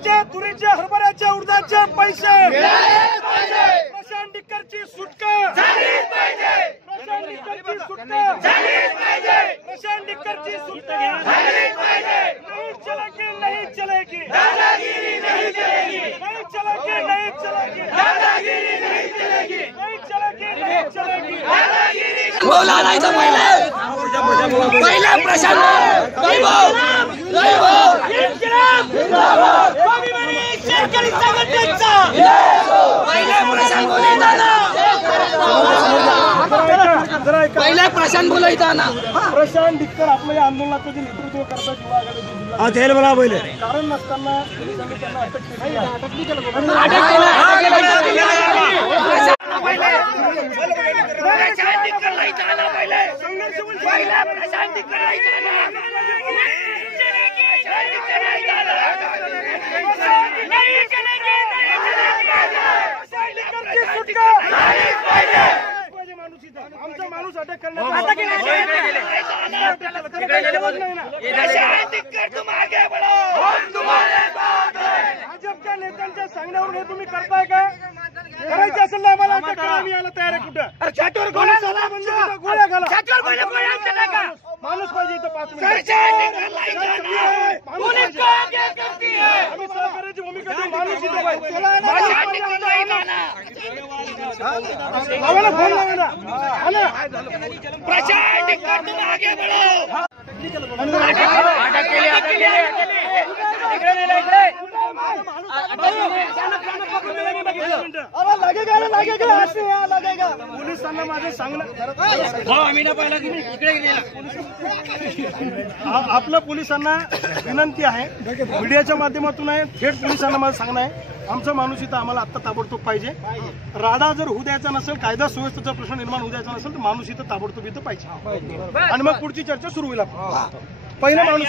शेतकऱ्याच्या तुरीच्या हरभऱ्याच्या उडदाचे पैसे. प्रशांत डिक्करची सुटका. प्रशांत डिक्करची सुटका. प्रशांत डिक्करची सुटका. नहीं चलेगी नहीं चलेगी नहीं चलेगी नहीं चलेगी नहीं चलेगी नहीं चलेगी नहीं चलेगी बोला नाही तर पहिले. पहिले प्रशांत. प्रशांत पहिले प्रशांत बोलायचा ना प्रशांत डिक्कर आपलं या आंदोलनाचं जे नेतृत्व करतात युवा आघाडीचे जिल्हा- कारण नसताना पोलिसांनी त्यांना अटक केली आहे. अटक केलं, अटक केलं. प्रशांत डिक्कर लायचा ना पहिले पहिले प्रशांत डिक्कर लायचा ना नाही चलेगी, नाही चलेगी. सुटका. पाहिजे माणूस इथं. आमचा माणूस अटक हैं भाजपच्या नेत्यांच्या सांगण्यावरून हे तुम्ही करताय का करायचं असेल ना आम्हाला अटक करा. आम्ही यायला तयार आहे कुठं? छातीवर गोळ्या झाला बंदुकीच्या गोळ्या घाला. माणूस पाहिजे इथं पाच मिनिटं. प्रशांत डिक्कर लायचा ना माणूस पुलिस पाहिजे. को आगे करती है आम्ही सहकार्याची भूमिका घेऊ. माणूस इथं पाहिजे. प्रशांत डिक्कर लायचा ना आम्हाला पोलिसांना माझं सांगणं आ- आपलं पोलिसांना विनंती आहे. मीडियाच्या माध्यमातून आहे. थेट पोलिसांना मला सांगणं आहे. आमचा माणूस इथं आम्हाला आत्ता ताबडतोब पाहिजे. राडा जर होऊ द्यायचा नसेल कायदा सुव्यवस्थेचा प्रश्न निर्माण होऊ द्यायचा नसेल तर माणूस इथं ताबडतोब इथं पाहिजे. आणि मग पुढची चर्चा सुरू होईल. पहिला माणूस